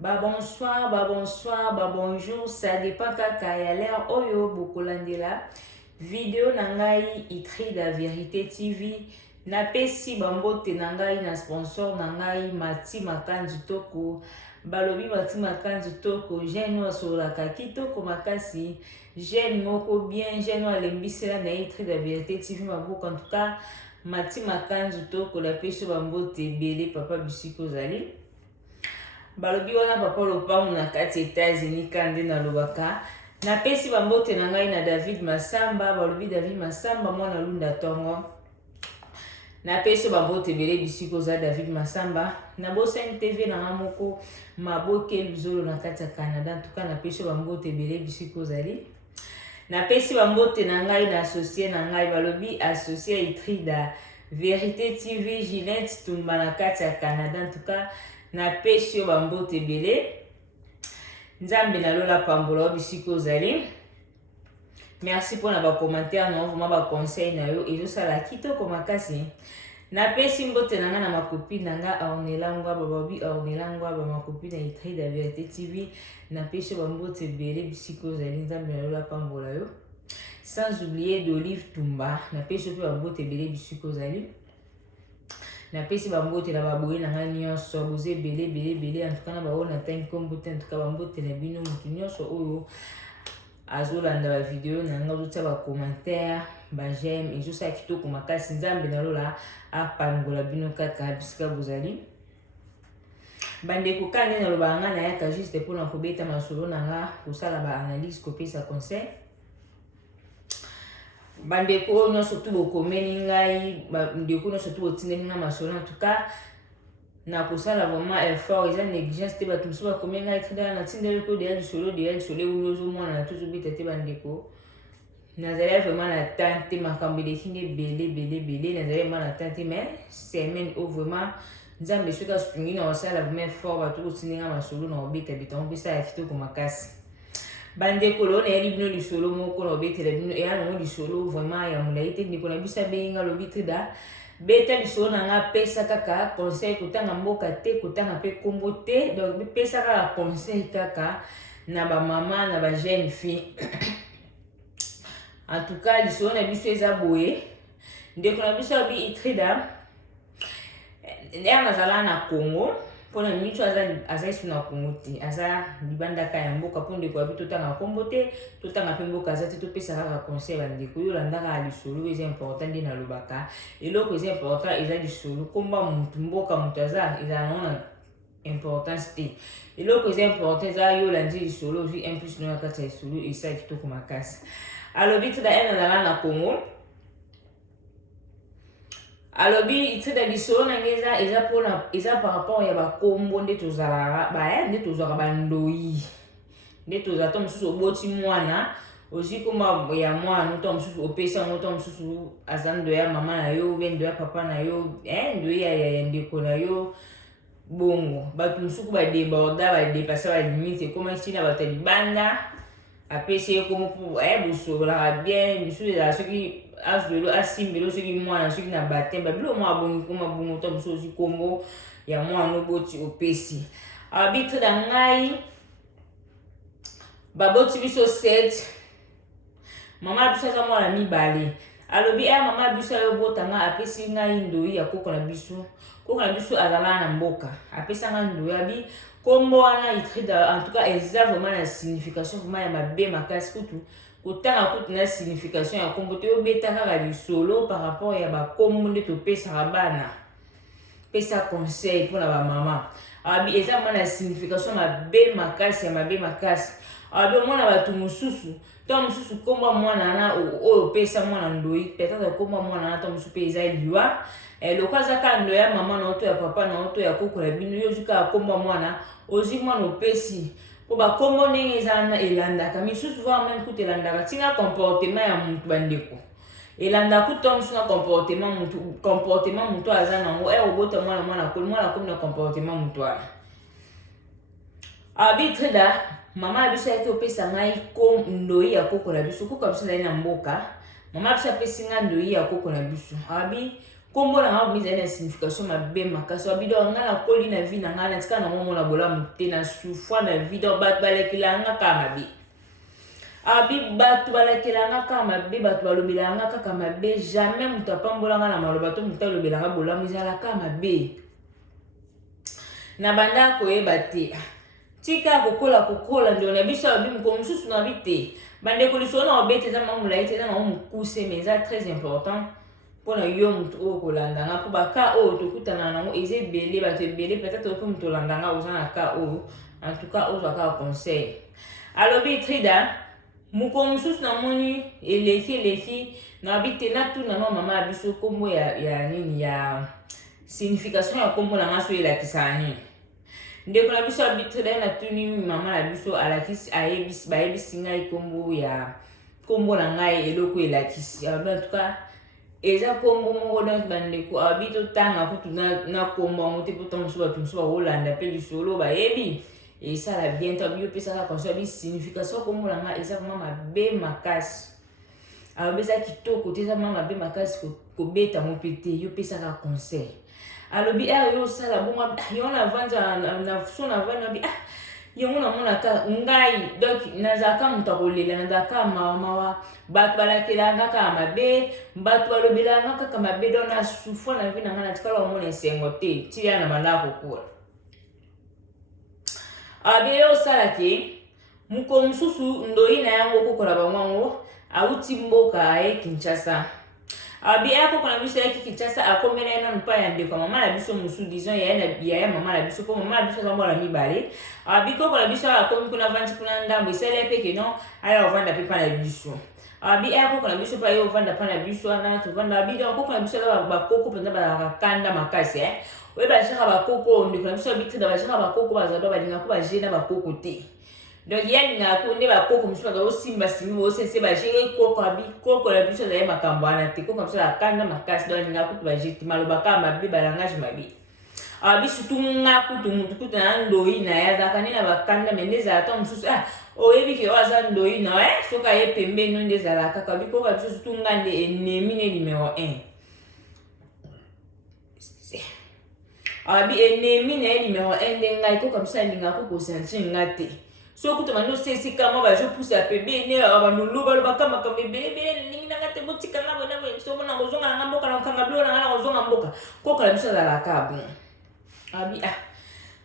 Bonsoir, bonjour, ça dépend kaka ya l'air oyo bokolandela vidéo nangai itri da vérité TV na pesi bambote nangai na sponsor nangai Mati Makanzi Toko balobi Mati Makanzi Toko jeune asolaka kitoko makasi jeune moko bien jeune alembisela na itri da vérité TV maboko en tout cas Mati Makanzi Toko la pesi bambote belé papa bisiko zali balobi wana papa lopango na kati États-Unis kande na lobaka na pesi bambote na ngai na David Masamba balobi David Masamba mwana lunda tongo na pesi bambote bele bisiko za David Masamba na Bosen TV na ngamoko maboke bizolo na kati ya Canada en tout cas na pesi bambote bele bisiko zali na pesi bambote na ngai na associé na ngai balobi associé Itrida Vérité TV Ginette Tumba na kati ya Canada en tout cas na pesi yo bambote belé nzambe na lola pambola bisiko zali merci pour na ba commentaire na vraiment ba conseil na yo ezo sala kitoko makasi na pesi mbote na nga na makopi na nga aonelangwa bababi aonelangwa ba makopi na Itri da Vérité TV na pesi bambote belé bisiko zali nzambe na lola pambola yo sans oublier d'Olive Tumba na pesi pe bambote belé bisiko zali na pesi bambote na baboye na nga nyonso boze belé en tout cas na bao na tanki kombote en tout cas bambote na bino mutu nyonso oyo azolanda ba vidéo na nga ozotia ba commentaire ba j'aime ezosala kitoko makasi nzambe na lola apangola bino kaka bisika bozali bandeko kande na loba nga nayaka juste mpona kobeta masolo na nga kosala ba analyse kopesa conseil bandeko oyo nyonso tu bokomeli ngai bandeko nyonso tu botindeli nga masolo en tout cas na kosala vraiment effort eza négligence te bato mosusu bakomeli ngai tindala natindeli ko deya lisolo ewi ozomona na tozobeta te bandeko nazali vraiment na temps te makambo eleki nde belé nazali vraiment na temps te mais semaine oyo vraiment nzambe soki asungi na kosala vraiment effort bato kotindeli nga masolo na kobeta mopesa ya kitoko makasi bandeko lo na yeli bino lisolo moko na obetela bino eya nango lisolo vraiment ya molai te ndeko na biso abenga lobi trida beta lisolo na nga pesa kaka conseil kotanga mboka te kotanga mpe kombo te donc pesa kaka conseil kaka na bamama na ba jeune fille en tout cas lisolo na biso eza boye ndeko na biso abi Itrida eya nazala na Congo mpona mitu aza isu na Congo te aza libandaka ya mboka mpo ndeko abi totanga kombo te totanga mpe mboka aza te topesa kaka conseil bandeko oyo olandaka lisolo eza important nde nalobaka eloko eza important eza lisolo komba mutu mboka mutu aza ezala nango na importance te eloko eza important eza yo olandi lisolo ozwi un plus no ya kati ya lisolo esala kitoko makasi alobi tida ene azala na Congo alobi Itrida lisolo nange eza par rapport ya bakombo nde tozalaka nde tozwaka bandoi nde tozala to mosusu oboti mwana ozwi komba ya mwana to mosusu opesa yango to mosusu aza ndoi ya mama na yo ube ndoi ya papa na yo ndoi ya ndeko na yo bongo bato mosuku badeborda badepasa balimite ekoma ntina bato ya libanda apesi ye komo bosololaka bien misusu ezala soki azwelo asimbelo soki mwana soki na batem babilo mwa abongi koma bongo to mosusu ozwi kombo ya mwana oboti opesi abitre na ngai baboti biso 7 mama biso aza mwana mibale alobi mama biso ayobotanga apesi ngai ndoi ya koko na biso azala na mboka apesa ngai ndoi abi kombo wana Itrida en tout cas eza vraiment na signification vraiment ya mabe makasi kutu kotanga kutu na signification ya kombo te obeta kaka lisolo par rapport ya bakombo nde topesaka bana pesa conseil mpona bamama abi eza vraiment na signification mabe makasi abi omona bato mosusu to mosusu kombo mwana na oyo opesa mwana ndoi peut-être kombo mwana na to mosusu mpe eza liwa loko aza kaka ndoi ya mama na oto ya papa na oto ya koko na bino yo ozwi kaka kombo mwana ozwi mwana opesi po bakombo ndenge eza elandaka misusu va même kutu elandaka ntina comportement ya mutu bandeko elandaka kutu to mosusu na comportement mutu aza nango obota mwana komi na comportement mutu wana abitrida mama ya biso ayaki opesa ngai ndoi ya koko na biso koko na biso zali na mboka mama biso apesi ngai ndoi ya koko na biso abi kombo na nga mise na signification mabe makasi abido nga na koli na vie na nga na tika na mona bolamu te na souffra na vie donc bato balekela nga kaka mabe abi bato balekela nga kaka mabe bato balobela nga kaka mabe jamais moto apambola nga na maloba to moto alobela nga bolamu ezala kaka mabe na banda koyeba te tika kokola ndio na biso abi mko mosusu na bi te bande koliso na obete eza mamula ete na mokuse mais ça très important pour na yo mutu o kolanda nga po baka o tokutana nango eza ebele bato ebele peut-être ko mutu olanda nga oza na ka o en tout cas ozwa kaka conseil alobi trida moko mosusu na moni eleki na bi te na tuna na mama biso kombo ya nini ya signification ya kombo na nga so elakisa nini ndeko na biso abitrida na tuni mama na biso alakisi bayebisi ngai kombo ya kombo na ngai eloko elakisi en tout cas eza kombo moko donc bandeko abi totanga kutu na kombo yango te poto mosusu bato mosusu bakolanda mpe lisolo bayebi esala bien to abi opesaka conscience abi signification kombo na ngai eza vraiment mabe makasi alobi eza kitoko te eza vraiment mabe makasi kobeta mo mpe te yo opesaka conseil alobi yo osala bongo yo navanda na so navanda abi yango namonaka ngai donc nazalaka moto akolela nazalaka mawa bato balakelanga kaka mabe bato balobelanga kaka mabe donc na souffre na vie na ngai natikala omona esengo te tiya na banda kokola abi yo osala ke moko mosusu ndoi na yango kokola bango yango auti mboka aye Kinshasa abi ako na biso ya Kinshasa akomela na mpa ya ndeko mama na biso musu disons ya mama na biso ko mama na biso za mwana mibale abi ko na biso akomi kuna vanti kuna ndambo isele peke no ala ovanda pe pa na biso abi ako na biso pa yo ovanda pa na biso na to vanda abi donc ko na biso ba koko penda ba kanda makasi we ba shaka ba koko ndeko na biso biti da ba shaka ba koko ba za ba dinga ko ba jena ba koko te donc yani nga ko ne ba koko musu ba simba simi bo se ba jere koko abi koko la biso za makambo ana te koko musu la kanda makasi donc nga ko ba jeti maloba ka mabe ba langage mabe abi surtout nga ko to mutu ko na ndoi na ya za kanina ba kanda meneza ata musu o yebi ke waza ndoi na soka ye pembe no ndeza la kaka bi ko ba biso surtout nga nde ennemi ne numéro 1 abi ennemi ne numéro 1 ndenga ko comme ça ndinga ko sentir ngate so kuta mando sesi kama ba jo pousse a pebe ne abanulu ba kama kama bebe ningi na ngate botika na bona so bona ngozonga na mboka na kanga blo na ngozonga mboka ko kala bisa la kabu abi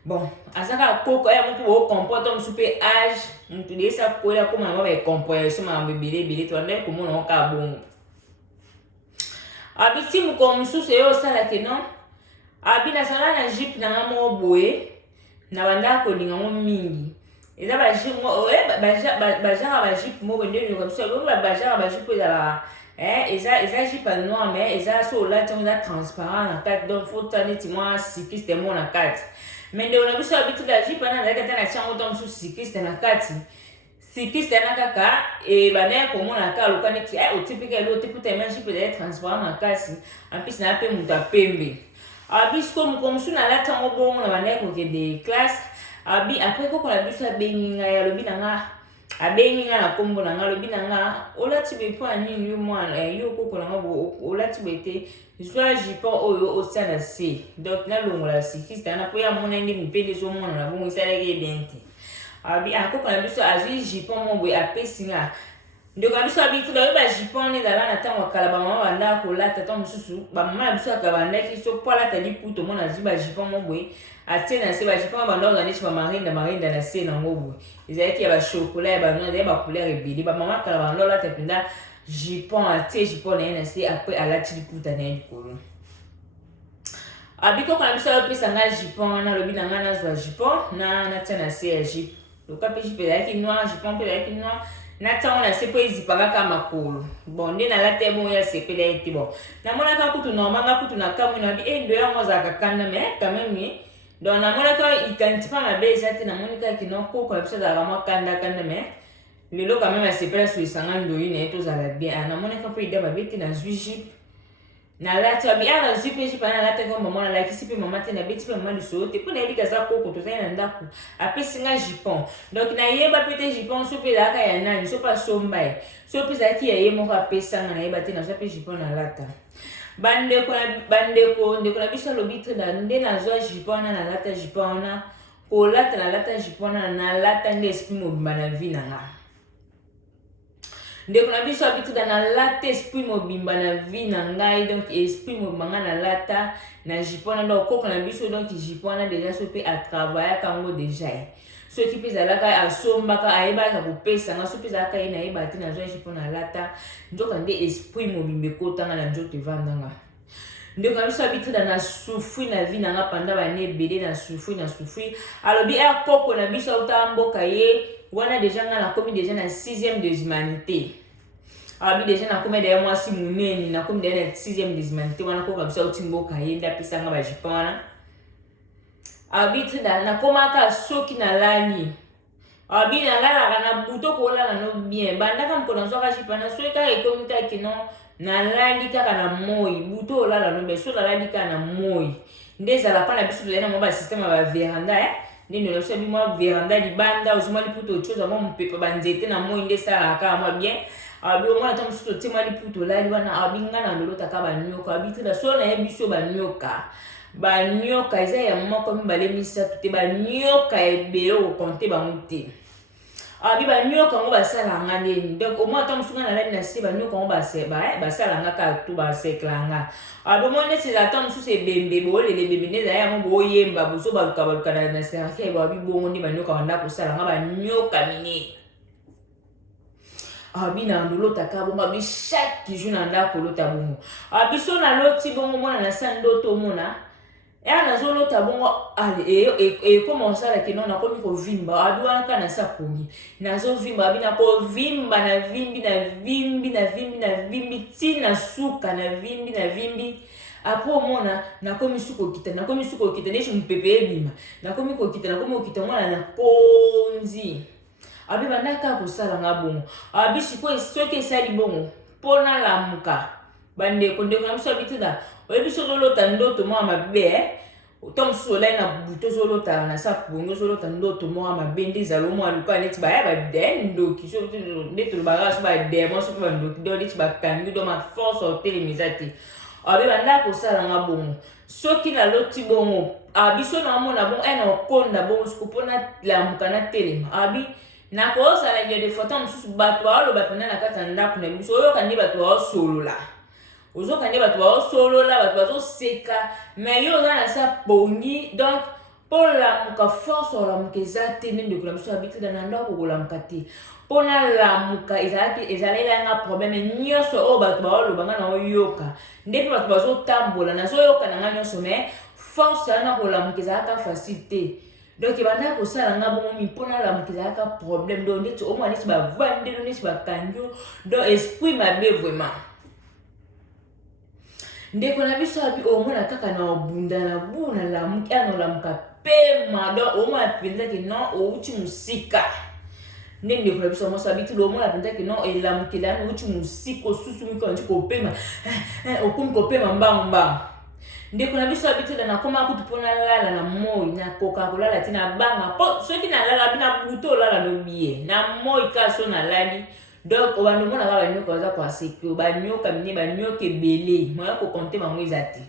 bon azaka koko ya mtu o comporte msupe age mtu desa kola koma ba comporte so ma bebe to ndai ko mona ka bongo abi simu ko msusu yo sala ke non abi na sala na jeep na ngamo boye na banda ko linga mo mingi eza ba jeep mo ba jeep mo bende comme ça ba jeep za eza jeep noir mais eza so là eza transparent na carte donc faut tane ti moi cycliste mo na carte mais de on a biso habitude la jeep na ndaka tana chango donc so cycliste na carte cycliste na kaka et bana ko mona ka lokani ti o typique lo type tellement jeep eza transparent na carte en plus na pe muta pembe abisco mo comme so na la tango bongo na bana ko ke de classe abi après ko na biso abengi nga ya lobi na nga abengi nga na kombo na nga lobi na nga olati be po ani yo mwana yo ko na nga olati bete soit jipon oyo osana se donc na longola sikista na po ya mona ndi mpende zo mwana na bongo isaleke dente abi akoko na biso azwi jipon mo boy apesi nga ndeko biso abi tuda ba jipon ne dala na tango kala ba mama banda ko lata to mususu ba mama biso akabanda ki so pola ta liputo mona ziba jipon mo boy atena se ba jipon ba ndo ngani ba marinda na se na ngobo ezaki ya ba chocolat ya ba no ya ba couleur ebili ba mama kala ba ndo lata pinda jipon ate jipon na se après alati liputa na likolo abiko kana biso pesa nga jipon na lobi na nga na zwa jipon na tena se ya jip lokape jip ya ki noir jipon pe ya ki noir na tango na se po ezipaka ka makolo bon nde na late bon ya sepela ete bon na mona ka kutu normal nga kutu na kamu na bi ndo ya ngoza ka kanda mais quand même donc na mona ka ikanti pa na be zate na monika ki no ko ko bisa za ma kanda mais lelo quand même sepela so isanga ndoi na eto za la bien na mona ka po ida ba beti na juji na lati abi ana zipe na lati ko mama na like sipe mama te na beti pe mama liso te pona ebika za koko to tena ndako apesi nga jipon donc na yeba pete jipon so pe la ka ya nani so pa somba so pe za ki ya yemo ka pesa nga na yeba te na so pe jipon na lata ndeko na biso alobi te da nde nazwa jipona na lata jipona kolata na lata jipona na lata nde esprit mobimba na vie na nga ndeko na biso abi te da na lata esprit mobimba na vie na ngai donc esprit mobimba nga na lata na jipona donc koko na biso donc jipona déjà so pe a travailler kango déjà soki mpe ezalaka asombaka ayebaka kopesa nga so mpe ezalaka ye nayeba te nazwa jipona lata nzoka nde esprit mobimba ekotanga na nzoto evandanga ndeko na biso abitida na souffri na vie nanga panda bane ebele na souffri alobi koko na biso autala mboka ye wana deja nga nakomi deja na 6e des humanités alobi deja nakomi daya mwasi muneni nakomi daya na 6e des humanités wana koko na biso auti mboka ye nde apesanga bajipa wana abitida nakomaka soki nalali abi nalalaka na buto kolala no bien bandaka mpona nzwaka jipa na soki kaka ekomi kaka non nalali kaka na moi buto olala no bien so nalali kaka na moi nde ezalaka na biso tozali na mwa basysteme ya baveranda nde ndola biso abi mwa veranda libanda ozomwa liputa ochoza mwa mopepa banzete na moi nde esalaka kaka mwa bien abi omwana ta mosusu otie mwa liputa olali wana abi nga na ndolotaka banyoka abi tela so nayebi so banyoka eza ya moko mibale misato te banyoka ebele okonte bango te abi banyoka ngo basalanga nini donc au moins ata mosunga nalali na se banyoka ngo basalanga kaka tu baseklanga abi mo neti ata mosusu ebembe boolele ebembe nde ezala yango boyemba boso baluka na serake abi bongo nde banyoka banda kosalanga banyoka minene abi na ndolotaka bongo abi chaque jour na ndako kolota bongo abi so naloti bongo mwana na sa ndoto omona nazolota bongo ekoma osalaki no nakomi kovimba abi wana kaka nasa poni nazovimba abi nakovimba navimbi ntina suka navimbi apo omona nakomi sukokita ndeshi mopepe ebima nakomi kokita mwana na konzi abi bandaka kosalanga bongo abi sikoyo soki esali bongo mpona lamuka bandeko na biso abituda oyebi so ozolota ndoto mwa mabe to mosusu olai na buto ozolota na sa pongi ozolota ndoto mwa mabe nde ezala omwa luka neti baya bade ndoki nde tolobaka so bademo so mpe bandoki do neti bakangi do maforce otelemi eza te abi bandaka kosalanga bongo soki naloti bongo biso naomona bongo na okonda bongo siko mpona lamuka na telema abi nakosala dia de fois mosusu bato baoloba pena na kati ya ndako na biso oyoka nde bato baosolola ozokande bato baosolola bato bazoseka mais yo oza na sa pongi donc mpo lamuka force olamuka eza te nde ndeko na biso abitida na ndako kolamuka te mpona lamuka ezalelanga probleme nyonso oyo bato baolobanga na oyoka nde mpe bato bazotambola nazoyoka na nga nyonso mais force wana kolamuka ezalaka facile te donc bandaka kosalanga bongo mpona lamuka ezalaka problème donc ndeti omwa neti bavandelo neti bakangi donc esprit mabe vraiment ndeko na biso abi omona kaka na obunda na bu na lamuka na lamuka pema donc omona pensaki non outi musika nde ndeko na biso moso abi tu omona pensaki non elamukela na outi musika osusu miko nti kopema okomi kopema mbangba ndeko na biso abi tu na koma kutu pona lala na moi na koka kolala ti na banga po soki na lala bi na buto lala no biye na moi ka so na lali donc obando mona ka banyoka baza kwa seki banyoka mine banyoka ebele moya kokonte bango eza te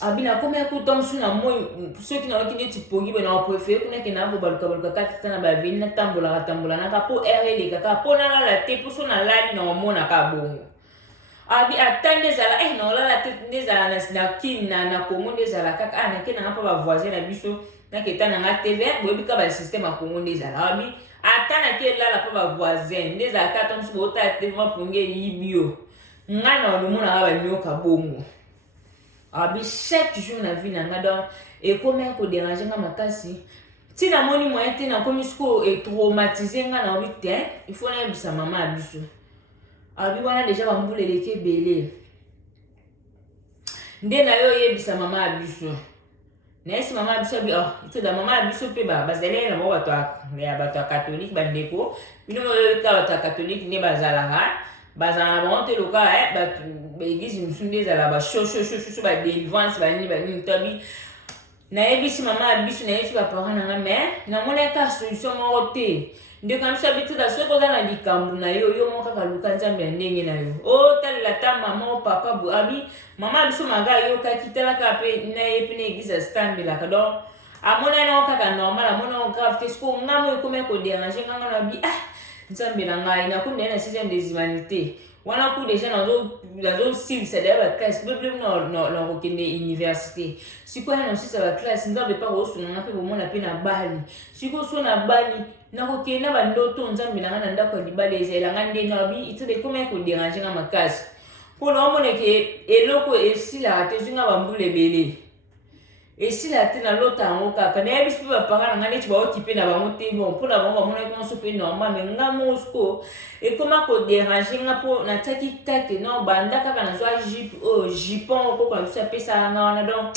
abi nakomi akuta mosusu na moi soki naoki neti pongi boye na opréfere kunake nako baluka kati ta na baveni natambolanaka mpo ere elekaka mpo nalala te mpo so nalali na omonaka bongo abi ata nde ezala naolala te nde ezala na kini na kongo nde ezala kaka nake nanga mpo bavoisin na biso naketa nanga tv boyebi ka basysteme ya kongo nde ezala abi ata nakelala mpo bavoisin nde ezalaka ata mosusu bootala te mapongi eyibi yo ngai na olomonaka banyoka bongo abi chaque jour na vie na nga donc ekomi koderange nga makasi ti namoni moyen te nakomi sikoyo etraumatize nga na obi te il faut nayebisa mama ya biso abi wana deja bambula eleki ebele nde na yo oyebisa mama ya biso nayesi mama ya biso abi itoda mama ya biso mpe bazali na bango bato ya katholike bandeko bino moyoka bato ya katholike nde bazalaka na bango te loka bato baeglise mosusu nde ezala bashosho badelivrance banini tabi na ebisi mama biso na yesu ba parents nanga mais na mona ka solution moko te nde comme ça bitu da soko za na likambu na yo mo kaka luka nzambe ndenge na yo o talela ta mama o papa bu abi mama biso maga yo ka kitala ka pe na epine église stambela ka donc amona na kaka normal amona grave te sko ngamo ko me ko déranger nganga na bi nzambe na ngai na kunde na 6e des humanités wana ku déjà dans sil c'est d'ailleurs classe bleu no kokende université siko na aussi ça va classe nzambe pa ko suna pe bomona pe na bali siko so na bali na kokende ba ndoto nzambe na ngana ndako libale ezela ngande na bi itode comme ko déranger nga makasi pour no mona ke eloko esila te zinga bambule bele esila te na lota ngo kaka na yebi sipe bapanga na ngane ti baokipe na bango te bon mpona bango bamona ki nyonso mpe normal me nga mosko ekoma koderange nga mpo natiaki kate no banda kaka nazwa jipe oyo jipon okoko na biso apesaka nga wana donc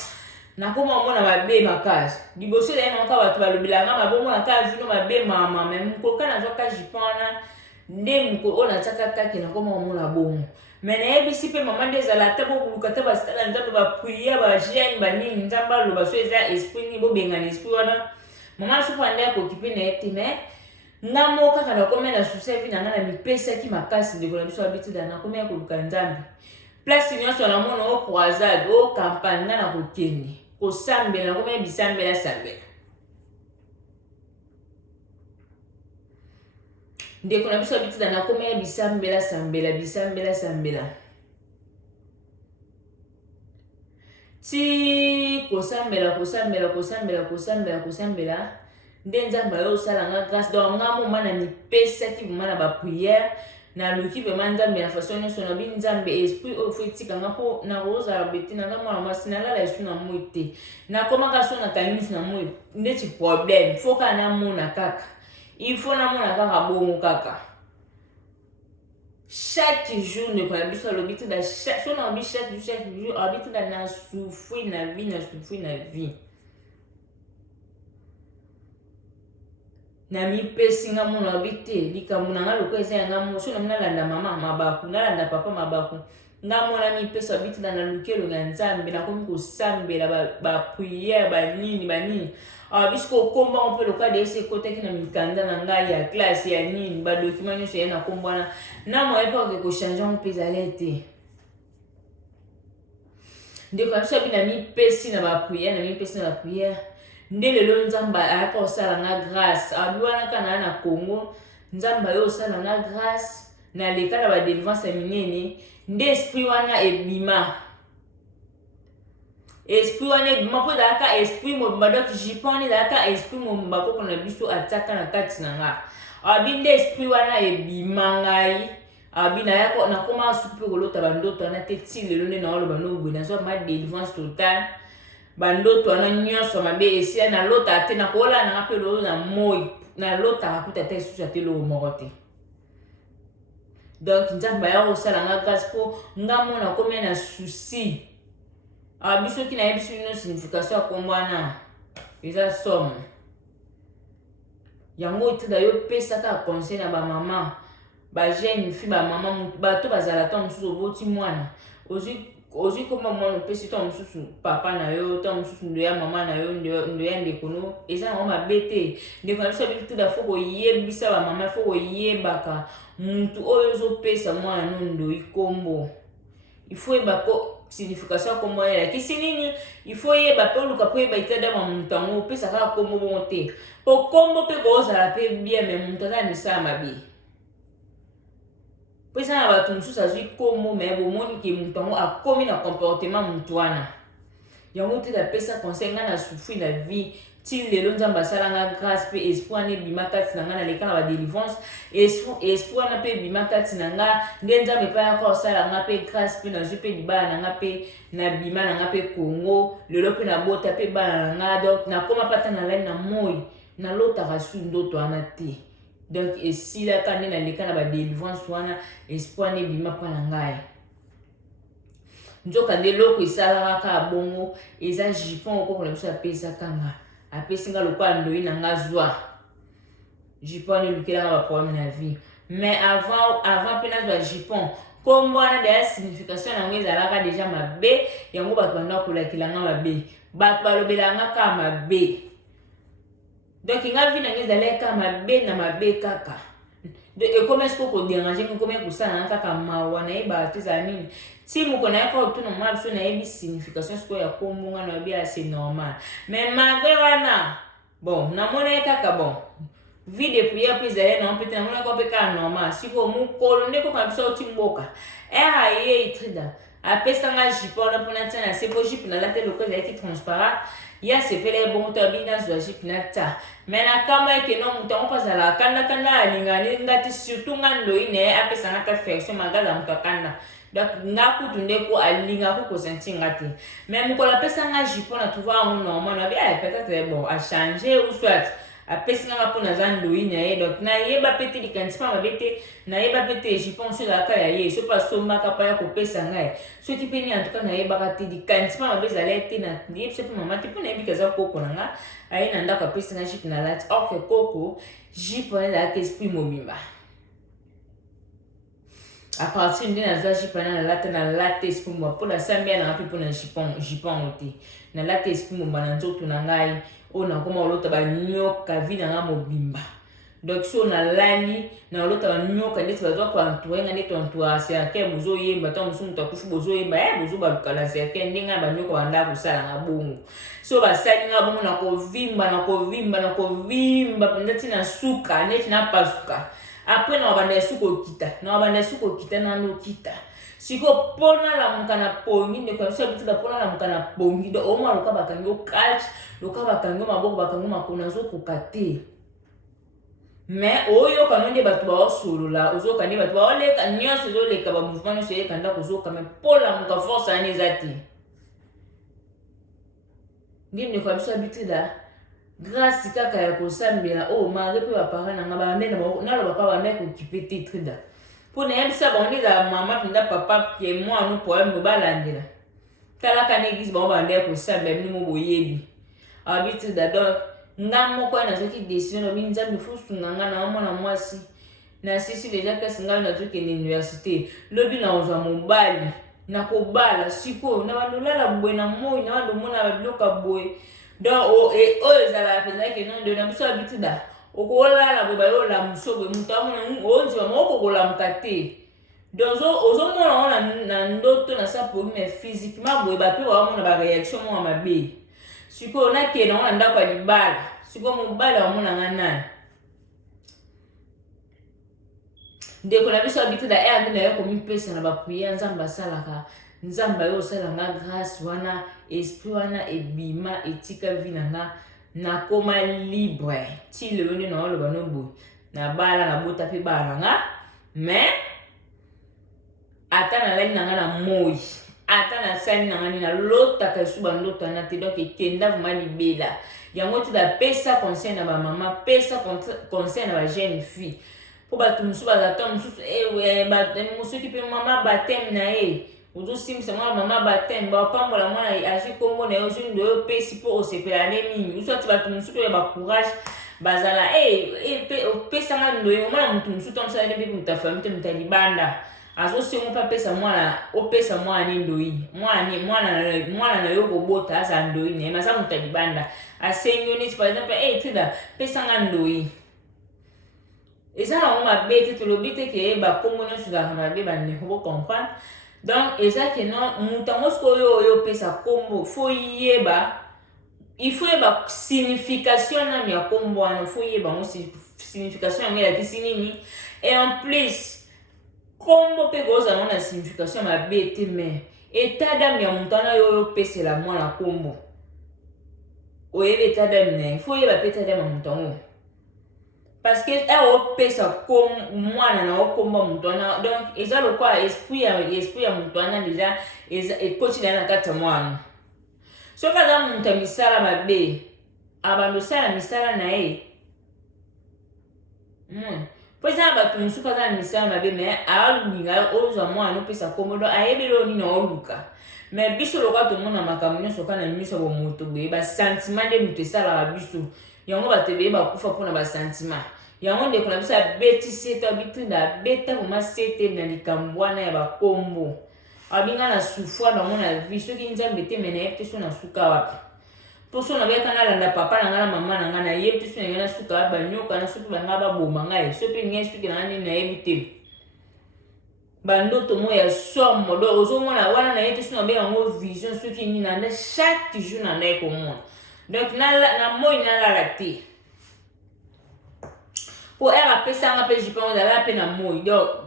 nakoma omona mabe makasi liboso ezali nango bato balobelanga mabe omona kaka vino mabe mama me mokolo ka nazwa ka jipon wana nde mokolo oyo natiaka kake nakoma omona bongo mais nayebisi mpe mama nde ezala ata bobuluka ata basala nzambe bapriere bagene banini nzambe aloba so eza esprit nini bobengana esprit wana mama so mpo nde akokipe na ye te mais nga mo kaka nakomi na susi ya vi na nga na mipesaki makasi ndeko na biso habitude nakomi ya koluka nzambe place nyonso namona o croisade o campagne nga na kokende kosambela nakomi ya bisambela sambela ndeko na biso habitude nakomi ya bisambela sambela ti kosambela nde nzambe ayo osala nga grâce donc nga moma na mipesaki vraimen na bapriere naluki vraimen nzambe na façon nyonso na bi nzambe esprit oyo fo etikanga mpo nakozala bete nanga mwana mwasi nalala esu na moi te nakomaka so nakangi miso na moi ndeti problème fo kaka namona kaka il faut namona kaka bongo kaka chaque jour ne pas biso alobi te da chaque jour alobi te da na souffrir na vie na mipesi nga mona alobi te likambo na nga loko eza ya nga moso na nalanda mama mabaku nalanda papa mabaku nga mona mipesi alobi te da na lukelo ya nzambe nakomi kosambela bapriere banini biso kokomba mpe loka de ese ekotaki na mikanda na ngai ya classe ya nini badokima nyonso ya na kombo wana na moye mpe oke kochange ngo mpe ezali te ndeko na biso abi na mipesi na bapriere nde lelo nzambe ayaka osala nga grâce abi wana kaka na na Congo nzambe ayo osala nga grâce na leka na badelivrance ya minene nde esprit wana ebima mpo ezalaka esprit mobimba donc jipon ezalaka esprit mobimba koko na biso atiaka na kati na nga abi nde esprit wana ebima ngai abi nakoma supe kolota bandoto wana te ti lelo nde naoloba nobwe nazwa ma délivrance totale bandoto wana nyonso mabe esila nalota te nakoyola nanga mpe lelo na moi nalotaka kuta te esusu ate loko moko te donc nzambe aya kosala nga grâce mpo nga mo nakomi na susi biso ki nayebi biso bino signification ya kombo wana eza somme yango etida yo pesaka conseil na bamama bajeune fi bamama bato bazala ta mosusu oboti mwana ozwi komba mwana opesi ta mosusu papa na yo ta mosusu ndo ya mama na yo ndo ya ndeko no eza nango mabe te ndeko na biso abitida fo koyebisa bamama fo koyebaka mutu oyo ozopesa mwana no ndo ikombo ifo yeba ko signification ya kombo ya kisi nini ifo yeba pe oluka po yeba itada ma mutu yango opesa kaka kombo bongo te po kombo mpe kozala pe bien me mutu aza misala mabe po eza na bato mosusu azwi kombo me bomoni ke mutu yango akomi na comportement mutu wana yango te apesa conseil nga na souffrir na vie ti lelo nzambe asala nga grâce mpe esprit wana ebima kati na nga naleka na badelivrance esprit wana mpe ebima kati na nga nde nzambe mpe ayaka osala nga mpe grâce mpe nazwi mpe libala na nga mpe nabima na nga mpe Congo lelo mpe nabota mpe bana na nga donc nakoma mpata nalali na moi nalotaka su ndoto wana te donc esilaka nde naleka na badelivrance wana esprit wana ebima mpa na ngai nzoka nde loko esalaka kaka bongo eza jupon okoko na biso apesaka nga apesi nga lokola ndoyi na nga zwa jupon wana elukelaka baproblème na vie mais avant mpe nazwa jupon kombo wana de signification na ngwe zalaka déjà mabe yango bato banda kolakilanga mabe bato balobelanga ka mabe donc nga vi na ngwe zalaka mabe na mabe kaka et comment est-ce qu'on peut déranger comment est-ce que ça n'a pas comme mawana et baptise nini si mo connaît pas tout normal so na yebi signification ce ko ya kombo nga na bien c'est normal mais malgré wana bon na mona kaka bon vie de prière puis d'aller non peut-être na mona ko pe ka normal si ko mu ko ndeko kwa biso timboka era ye itrida apesa nga jipona pona tsana c'est pour jip na la tête le code a été transparent ya sepele bon to bina zo jip na ta mena kama ke no mutango pasala kanda alingani ngati surtout ngando ine apesa nga ta affection magaza mutakanda donc ngakutu ndeko alinga ko senti ngati même ko la pesa nga jipona tu vois mon normal na bien peut-être bon a changer ou soit apesi nga pona zando ine donc na yeba pete likantipa mabete na yeba pete jipon sur la kaya ye so pas somba kapa ya ko pesa nga so ki peni en tout cas na yeba ka te likantipa mabeza lete na yeb se mama ti pona yebika za koko nga ayi na ndaka pesa nga jip na lati or que koko jipona la esprit mobimba à partir de la jipana na late esprit mo pona sambia na pipo na jipon oti na late esprit mo bana nzoto na ngai ona koma olota ba nyoka vina nga mobimba donc so na lani na olota ba nyoka ndeti ba to antoenga ndeti antoa sia ke buzo yemba to musu mutakufu buzo yemba buzo ba kala sia ke ndinga ba nyoka banda kusala nga bongo so ba sali nga bongo na kovimba ndeti na suka ndeti na pasuka après na banda suko kita na no kita siko pona la mukana pongi ne kwa sababu tula pona la mukana pongi do oma loka bakango catch loka bakango maboko bakango makona zo kokate mais oyo kanonde batu ba osulula ozo kande batu ba oleka nyoso zo leka ba mouvement so yeka nda kozoka mais pola muka force ani zati ndine kwa sababu tula grâce kaka ya kosambela o mari pe ba parents na ngaba na lo baka ba meko kipete trida pour ne ça bon dit la maman pinda papa qui est moi nous pour me balandela kala kanegis bon ba ndeko sambe ni mo boyebi habitude donc ngamo kwa na zoki décision bi nzambi fusu nganga na mwana mwasi na sisi déjà que singa na zoki ni université lobi na ozo mobali na kobala siko na bandolala boy na moyi na bandomona ba bloka boy donc o ezala pesa que non de na biso habitude okolala boba yo la musobe mutamona onzi wa moko kola mkate donc ozo mona na ndoto na sa pour mais physiquement boy ba pe wa mona ba réaction mo mabe siko na ke na nda kwa libala siko mobala wa mona ngana ndeko na biso habitude da andi na yo komi pesa na ba prière nzamba salaka nzamba yo sala nga grâce wana esprit wana ebima etika vinanga na koma libre ti le woni na lo banobo na bala na bota pe bala nga mais ata na lani nga na moi ata na sani nga ni na lota ka suba ndota na te donc ekenda vraiment libela yango ti da pesa conseil na ba mama pesa conseil na ba jeune fille pour ba tumusu ba za tom musu ba musu ki pe mama batem na uzo simsa mwana mama batem ba pambola mwana aji kombo na yo jindo yo pesi po osepela ne mingi uso ati batu musuto ya ba courage bazala pesa nga ndo yo mwana mutu musuto amsa ne bibi mutafamite mutalibanda azo singo pa pesa mwana opesa mwana ndo yi mwana na yo kobota aza ndo yi ne masa mutalibanda asengo ni par exemple tida pesa nga ndo yi ezala ngoma bete to lobite ke ba kombo no suga na be ba ne ko comprendre. Donc, exact non, mutango skoyo yo pesa kombo, faut yeba, il faut yeba signification na mi kombo ano, faut yeba mo signification na ya kisinini. Et en plus, kombo pe goza na signification ma bete mais état d'âme ya mutana yo pesa la moi na kombo. O yeba état d'âme ne, faut yeba état d'âme mutango. Parce que elle a pesa comme moi na okomba mutwana donc eza le quoi esprit ya mutwana déjà et coach na kata mwana so kaza muntu misala mabe abando sala misala na poza ba musu kaza misala mabe mais aluminga oza mwana pesa komodo ayebelo ni na oluka mais biso lo kwa to mona makamnyo so kana miso bo mutu be ba sentiment de mutu sala biso yango ba tebe ba kufa pona ba sentiment yango ndeko na biso abeti sete abitinda abeta koma sete na likambo wana ya bakombo abinga na souffrir dans na vie soki nzambe te mena ye te so na suka wapi mpo so nabeka nalanda papa na nga na mama na nga na ye te so na ngai na suka banyoka na soki banga baboma ngai so mpe ngai soki na nga nini nayebi te bandoto mo ya somo do ozomona wana na ye te so nabeka yango vision soki nini na nde chaque jour na nde komona donc na moi nalala te po ere apesanga mpe jipango ezala mpe na moi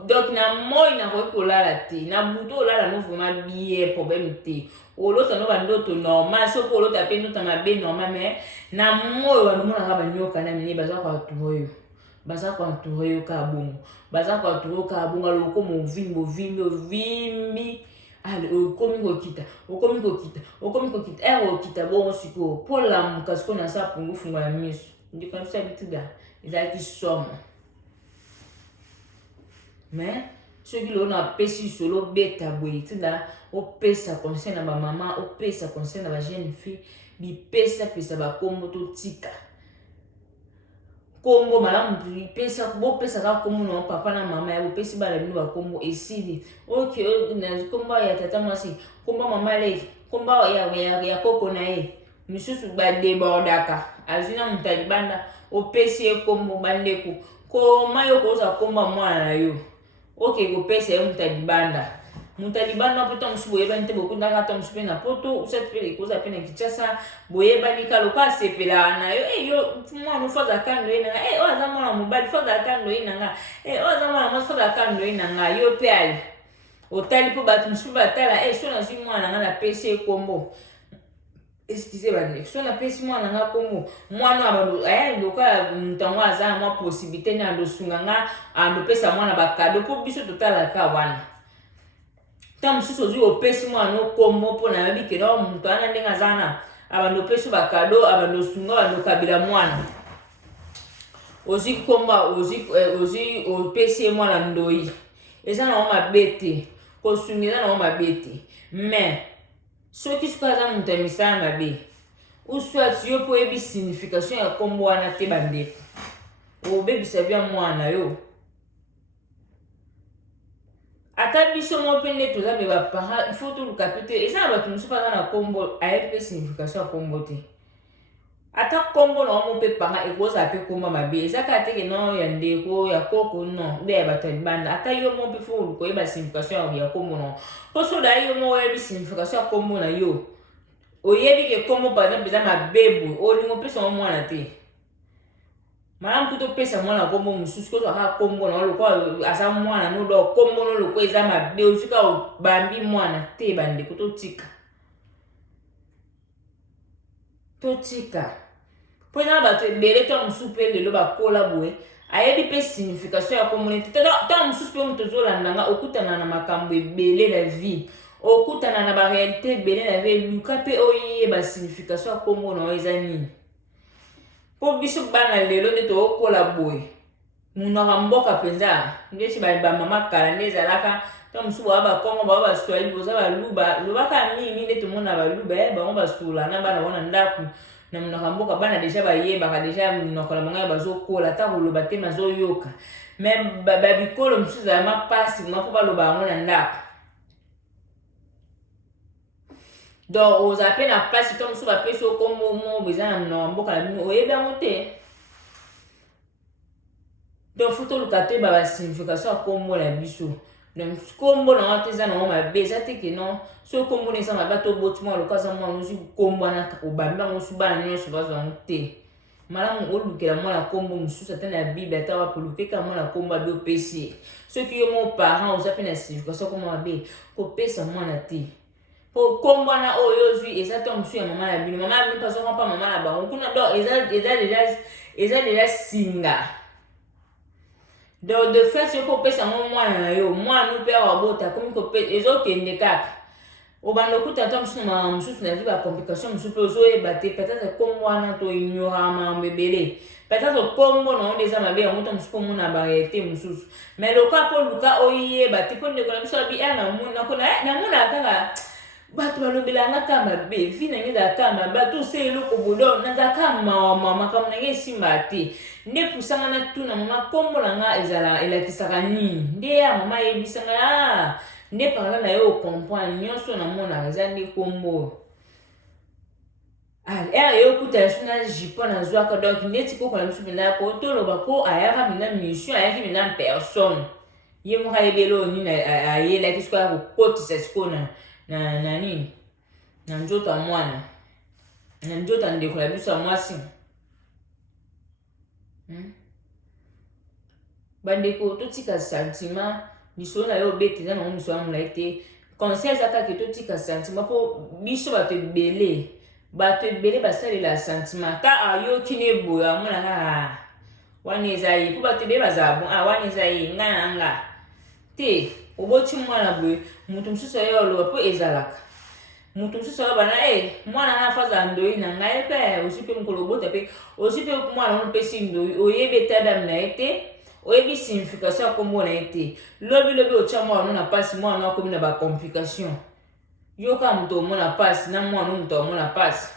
donc na moi nakoki kolala te na butu olala no vraiment bien problème te olota no bandoto normal soki olota mpe ndoto mabe normal mais na moi bandomonaka banyoka na mine baza koentoure yo baza koentoure yo kaka bongo baza koentoure yo kaka bongo aloko movimbi okomi kokita ere okita bongo sikoyo mpo lamuka sikoyo na sa pungufungu ya miso ndiko na biso habitude ezalaki somo mais soki lelo napesi solo obeta boye tinda opesa conseil na bamama opesa conseil na bajeune fille bipesa bakombo totika kombo malamu bopesaka kombo na papa na mama ya bopesi bana bino bakombo esili ok kombo ya tata mwasi kombo mama leki kombo ya koko na ye misusu badebordaka azwi na moto alibanda opesi ye kombo bandeko koma yo koza komba mwana na yo ok kopesa ye moto alibanda mpe to mosusu boyebani te bokundaka to mosusu mpe na poto usati mpe ekoza mpe na Kinshasa boyebani kaloka asepelaka na yo yo mwana ofazaka ndo ye na nga oyo aza mwana mobali fazaka ndo ye na nga oyo aza mwana mwasi fazaka ndo ye na nga yo mpe ali otali mpo bato mosusu batala so nazwi mwana na nga napesi ye kombo excusez bande so napesi mwana nga kombo mwana abando loka mutango aza mwa possibilité ni andosunga nga andopesa mwana bakado mpo biso totalaka wana ta mosusu ozwi opesi mwana kombo mpo nayebi ke no moto wana ndenge aza na abandopesi bakado abandosunga bandokabila mwana ozwi komba ozwi opesi ye mwana ndoi eza nango mabe te kosunga eza nango mabe te mais soki soki aza moto ya misala mabe uswati yo mpo oyebi signification ya kombo wana te bandeko obebisa bia mwana yo ata biso mo mpe nde toza me baparent il faut toluka mpe te eza na bato mosusu aza na kombo ayebi mpe signification ya kombo te ata kombo na omo mpe parent ekozala mpe kombo mabe eza kaka teke no ya ndeko ya koko no nde ya bato ya libanda ata yo mo mpe fo oluka oyeba signification ya kombo na mpo so da yo mo oyebi signification ya kombo na yo oyebi ke kombo par exemple eza mabe boye olingo opesa ngo mwana te malamu kuta opesa mwana kombo mosusu koto aka kombo na oloko aza mwana nodo kombo noloko eza mabe osika obambi mwana te bandeko totika mpo eza na bato ebele to mosusu mpe lelo bakola boye ayebi mpe signification ya kombo nete ntango mosusu mpe moto ozolanda nga okutana na makambo ebele na vie okutana na barealité ebele na vie luka mpe oyeba signification ya kombo na oyo eza nini mpo biso bana lelo nde tookola boye munaka mboka mpenza ndeti bamama kala nde ezalaka to mosusu bawa bakongo bawa baswahili boza baluba lobaka mingi nde tomona baluba bango basula na bana wana ndako na munaka mboka bana deja bayebaka deja munoko na bango ya bazokola ata koloba te bazoyoka me babikolo mosusu ezala mapasi mpo baloba yango na ndako donc ozala mpe na place to mosusu bapesi okombo mo eza na munoko mboka na bino oyebi yango te donc fo toluka toyeba basignification ya kombo na biso donc kombo na wana te eza nango mabe eza teke non so kombo na eza mabe toboti mwana loka aza mwana ozwi kombo wana obambi yango mosusu bana nyonso bazwa yango te malamu olukela mwana kombo mosusu ata na bible ata wapi olukeka mwana kombo abe opesi ye soki yo mo parent oza mpe na signification kombo mabe kopesa mwana te po kombo wana oyo ozwi eza to mosusu ya mama na bino mama na bino pasoko mpa mama na bango kuna donc eza deja singa donc de fait soki opesa ngo mwana na yo mwana mpe awabota komi kopesa ezokende kaka obanda okuta to mosusu na mama mosusu na vi bacomplication mosusu mpe ozoyeba te peut-être kombo wana toignora makambo ebele peut-être kombo na onde eza mabe yango to mosusu omona barealité mosusu mais loka mpo luka oyeba te mpo ndeko na biso abi namonaka kaka bato balobelanga ka mabe vi na nge ezalaka mabe to se eloko bodo nazalaka mawa makambo na nge esimba te nde pusanga na tuna mama kombo na nga elakisaka nini nde ya mama ayebisanga nde parla na ye okomprendre nyonso namonaka eza nde kombo ere yo okutana so na jipo nazwaka donc neti kokola biso mpenza po toloba po ayaka mpenza mission ayaki mpenza personne ye moko ayebeli oyo nini ayelaki sikoyo akokotisa sikoyo na nini na nzoto ya mwana na nzoto ya ndeko na biso ya mwasi bandeko totika sentiment misolo na yo obete eza nango misolo ya molai te conseil eza kaka totika sentiment mpo biso bato ebele basalela sentiment ta ayoki na eboya amonaka wana eza ye mpo bato ebele bazala bon wana eza ye ngai na nga te oboti mwana boye moto mosusu aye oloba mpo ezalaka moto mosusu aloba na mwana nga afaza ndoi na ngai mpe osi mpe mokolo obota mpe osi mpe mwana ngo mpesi ndoi oyebi etadami na ye te oyebi signification ya kombo na ye te lobi otya mwana na mpasi mwana akomi na bacomplication yoka moto omona mpasi na mwana moto omona mpasi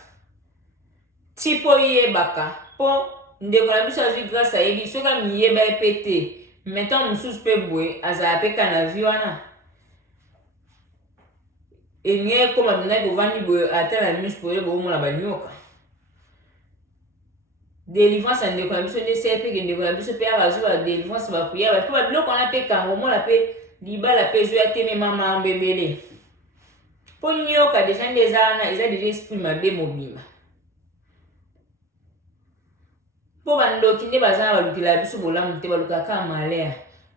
ti mpo yebaka mpo ndeko na biso azwi grâce ayebi soki amiyeba ye mpe te maintenant mosusu mpe boye azala mpe ka na vi wana elingi ekoma mpena kovandi boye ata na miso poye boomona banyoka délivrance ya ndeko na biso nde se mpe ndeko na biso mpe aka azwi badélivrance bakuyaba mpe babiloko wana mpe kango omona mpe libala mpe ezoya te me mama mbebele mpo nyoka deja nde eza wana eza deja esprit mabe mobima mpo bandoki nde baza na balukela biso bolamu te balukaka malere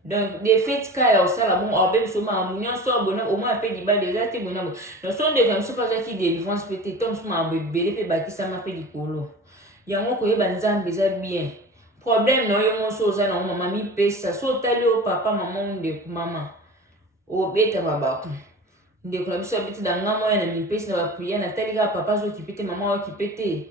donc de fait ka ya osala bongo abe biso makambo nyonso abona omona mpe libala eza te bona nyonso ndeko na biso mpe azwaki délivrance mpe te to mosusu makambo ebele mpe bakisama mpe likolo yango koyeba nzambe eza bien problème na yo monso oza nango mama mipesa so otali o papa mama ndeko mama obeta mabaku ndeko na biso abeti na nga moya na mipesi na bakuya natali kaka papa azokipe te mama aokipe te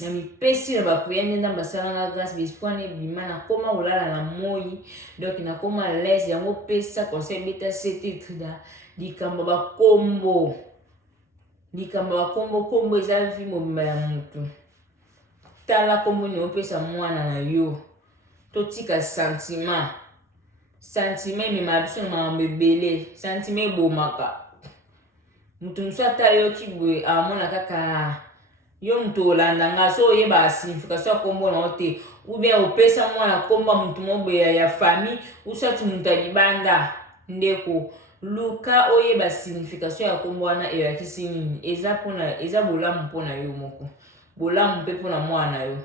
na mipesi na bakuya nde nzambe asalanga grâce l'esprit wana ebima nakoma kolala na moi donc nakoma lese yango pesa conseil beta setetrida likambo bakombo kombo eza vi mobimba ya motu tala kombo ni opesa mwana na yo totika sentiment emema biso na makambo ebele sentiment ebomaka moto mosusu ata yoki boye amona kaka yo moto olanda nga so oyeba signification ya kombo na yo te ou bien opesa mwana kombo moto moboye ya famille usati moto ya libanda ndeko luka oyeba signification ya kombo wana eyakisi nini eza bolamu mpona yo moko bolamu mpe mpona mwana yo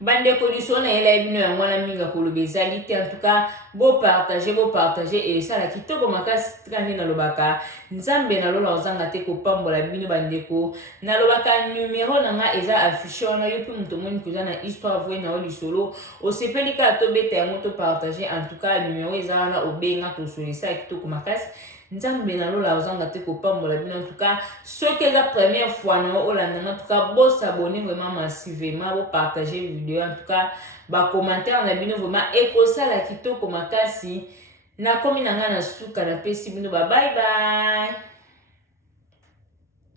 bandeko liso na yela bino yango wana minga koloba ezali te en tout cas bopartage esala kitoko makasi tika nde nalobaka nzambe nalola ozanga te kopambola bino bandeko nalobaka numero na nga eza affiché wana yo mpe moto omoni koza na histoire voye na yo lisolo osepeli kaka tobeta yango topartage en tout cas numero eza wana obenga tosolo esala kitoko makasi nzambe nalola ozanga te kopambola bino en tout cas soki eza première fois na yo olanda en tout cas bosabone vraiment massivement bopartage vidéo en tout cas bacommentaire na bino vraiment ekosala kitoko makasi nakomi na nga na suka napesi bino bye bye.